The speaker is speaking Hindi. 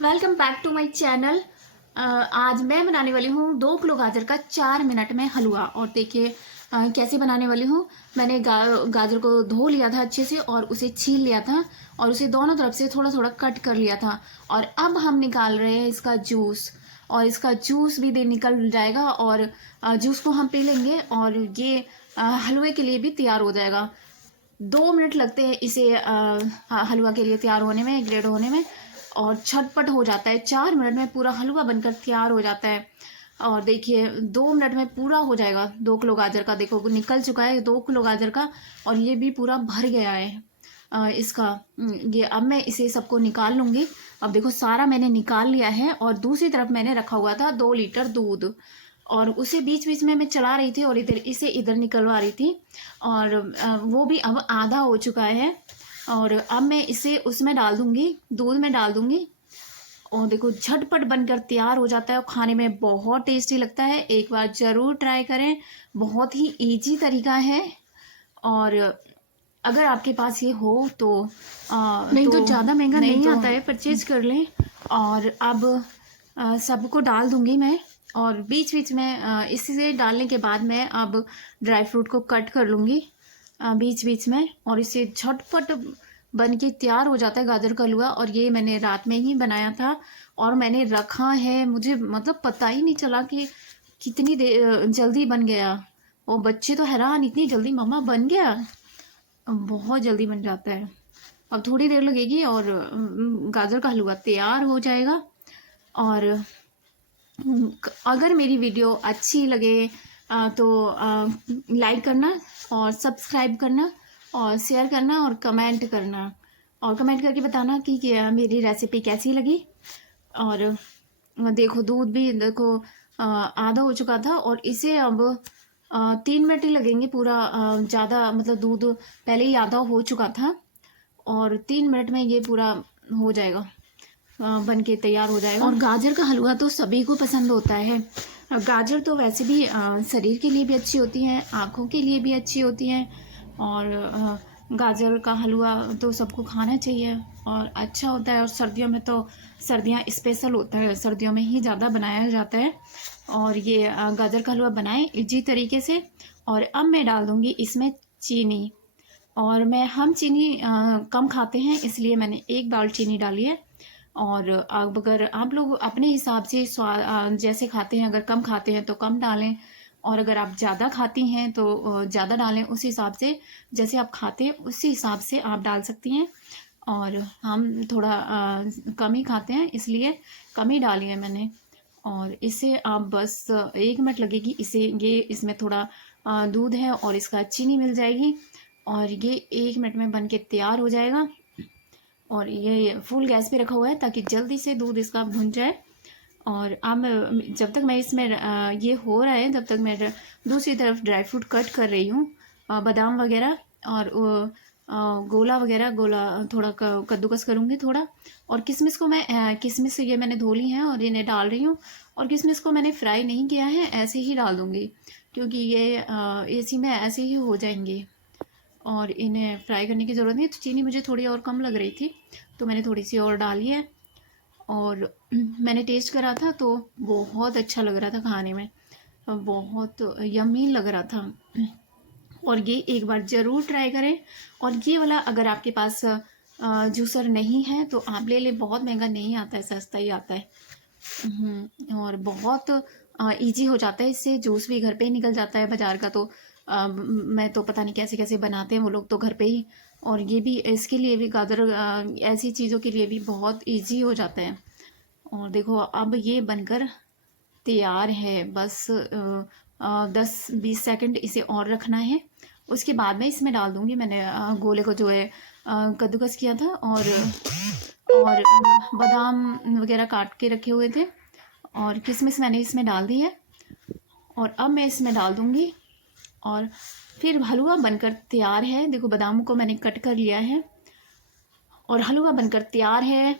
Welcome back to my channel. आज मैं बनाने वाली हूँ 2 किलो गाजर का 4 मिनट में हलवा। और देखिए कैसे बनाने वाली हूँ। मैंने गाजर को धो लिया था अच्छे से और उसे छील लिया था और उसे दोनों तरफ से थोड़ा थोड़ा कट कर लिया था। और अब हम निकाल रहे हैं इसका जूस, और इसका जूस भी निकल जाएगा और जूस को हम पी लेंगे और ये हलवे के लिए भी तैयार हो जाएगा। 2 मिनट लगते हैं इसे हलवा के लिए तैयार होने में, ग्रेड होने में, और झटपट हो जाता है। 4 मिनट में पूरा हलवा बनकर तैयार हो जाता है। और देखिए 2 मिनट में पूरा हो जाएगा। 2 किलो गाजर का देखो निकल चुका है, 2 किलो गाजर का, और ये भी पूरा भर गया है इसका। ये अब मैं इसे सबको निकाल लूँगी। अब देखो सारा मैंने निकाल लिया है और दूसरी तरफ मैंने रखा हुआ था 2 लीटर दूध, और उसे बीच बीच में मैं चला रही थी और इधर निकलवा रही थी। और वो भी अब आधा हो चुका है। और अब मैं इसे उसमें डाल दूंगी, दूध में डाल दूंगी। और देखो झटपट बनकर तैयार हो जाता है और खाने में बहुत टेस्टी लगता है। एक बार ज़रूर ट्राई करें, बहुत ही इजी तरीका है। और अगर आपके पास ये हो तो नहीं तो ज़्यादा महंगा नहीं आता है, परचेज कर लें। और अब सबको डाल दूंगी मैं, और बीच बीच में इसे डालने के बाद मैं अब ड्राई फ्रूट को कट कर लूँगी बीच बीच में, और इसे झटपट बन के तैयार हो जाता है गाजर का हलवा। और ये मैंने रात में ही बनाया था और मैंने रखा है, मुझे मतलब पता ही नहीं चला कि कितनी जल्दी बन गया। और बच्चे तो हैरान, इतनी जल्दी मम्मा बन गया। बहुत जल्दी बन जाता है। अब थोड़ी देर लगेगी और गाजर का हलवा तैयार हो जाएगा। और अगर मेरी वीडियो अच्छी लगे तो लाइक करना और सब्सक्राइब करना और शेयर करना और कमेंट करना, और कमेंट करके बताना कि मेरी रेसिपी कैसी लगी। और देखो दूध भी देखो आधा हो चुका था, और इसे अब 3 मिनट ही लगेंगे पूरा। ज़्यादा मतलब दूध पहले ही आधा हो चुका था, और 3 मिनट में ये पूरा हो जाएगा, बन के तैयार हो जाएगा। और गाजर का हलवा तो सभी को पसंद होता है। गाजर तो वैसे भी शरीर के लिए भी अच्छी होती हैं, आँखों के लिए भी अच्छी होती हैं। और गाजर का हलवा तो सबको खाना चाहिए और अच्छा होता है। और सर्दियों में तो सर्दियाँ स्पेशल होता है, सर्दियों में ही ज़्यादा बनाया जाता है। और ये गाजर का हलवा बनाएं इजी तरीके से। और अब मैं डाल दूँगी इसमें चीनी, और हम चीनी कम खाते हैं इसलिए मैंने 1 बाउल चीनी डाली है। और अब अगर आप लोग अपने हिसाब से स्वाद जैसे खाते हैं, अगर कम खाते हैं तो कम डालें, और अगर आप ज़्यादा खाती हैं तो ज़्यादा डालें। उस हिसाब से जैसे आप खाते हैं उसी हिसाब से आप डाल सकती हैं। और हम थोड़ा कम ही खाते हैं इसलिए कम ही डाली है मैंने। और इसे आप बस 1 मिनट लगेगी इसे, ये इसमें थोड़ा दूध है और इसका चीनी मिल जाएगी, और ये 1 मिनट में बन के तैयार हो जाएगा। और ये फुल गैस पे रखा हुआ है ताकि जल्दी से दूध इसका भुन जाए। और अब जब तक मैं इसमें ये हो रहा है, जब तक मैं दूसरी तरफ ड्राई फ्रूट कट कर रही हूँ, बादाम वगैरह और गोला वगैरह, गोला थोड़ा कद्दूकस करूँगी थोड़ा। और किशमिश को मैं किशमिश ये मैंने धो ली हैं और इन्हें डाल रही हूँ। और किशमिश को मैंने फ्राई नहीं किया है, ऐसे ही डाल दूँगी क्योंकि ये इसी में ऐसे ही हो जाएंगे और इन्हें फ्राई करने की ज़रूरत नहीं। तो चीनी मुझे थोड़ी और कम लग रही थी तो मैंने थोड़ी सी और डाली है। और मैंने टेस्ट करा था तो बहुत अच्छा लग रहा था खाने में, बहुत यम्मी लग रहा था। और ये एक बार ज़रूर ट्राई करें। और ये वाला अगर आपके पास जूसर नहीं है तो आप ले लें, बहुत महंगा नहीं आता है, सस्ता ही आता है। और बहुत इजी हो जाता है, इससे जूस भी घर पे ही निकल जाता है। बाज़ार का तो मैं तो पता नहीं कैसे कैसे बनाते हैं वो लोग तो घर पे ही। और ये भी इसके लिए भी गाजर ऐसी चीज़ों के लिए भी बहुत इजी हो जाता है। और देखो अब ये बनकर तैयार है, बस 10-20 सेकंड इसे और रखना है। उसके बाद मैं इसमें डाल दूँगी, मैंने गोले को जो है कद्दूकस किया था, और बादाम वगैरह काट के रखे हुए थे, और किशमिश मैंने इसमें डाल दी है। और अब मैं इसमें डाल दूँगी और फिर हलवा बनकर तैयार है। देखो बादाम को मैंने कट कर लिया है और हलवा बनकर तैयार है।